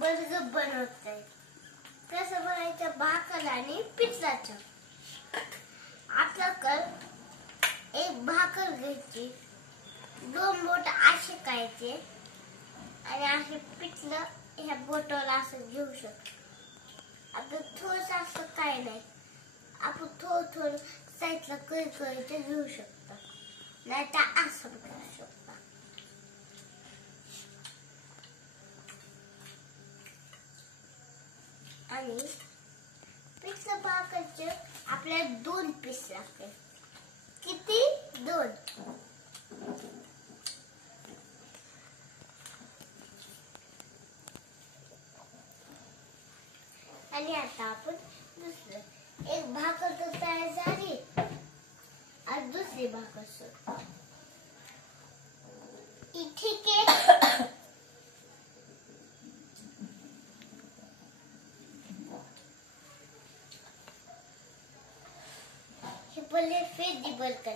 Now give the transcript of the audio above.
Burger बनवतोय. कसं बनायचं भाकर आणि पिठलाचं. आपल्याकडे एक भाकर घ्यायची, 2 बोट असे करायचे आणि असे पिठलं ह्या बोटाला असं घेऊ शकतो. आता थोडंसं असं काय नाही, आपण थोडं साईडला करायचं घेऊ शकतो, नाही तर असं करू शकतो. आणि पिठलं भाकरचे आपल्याला 2 पीस लागतील. किती? 2. आणि आता आपण दुसरं एक भाकर तर तयार झाली आणि दुसरी भाकर सुरू. ठीक आहे. हे पहिले फेस डिबल कर.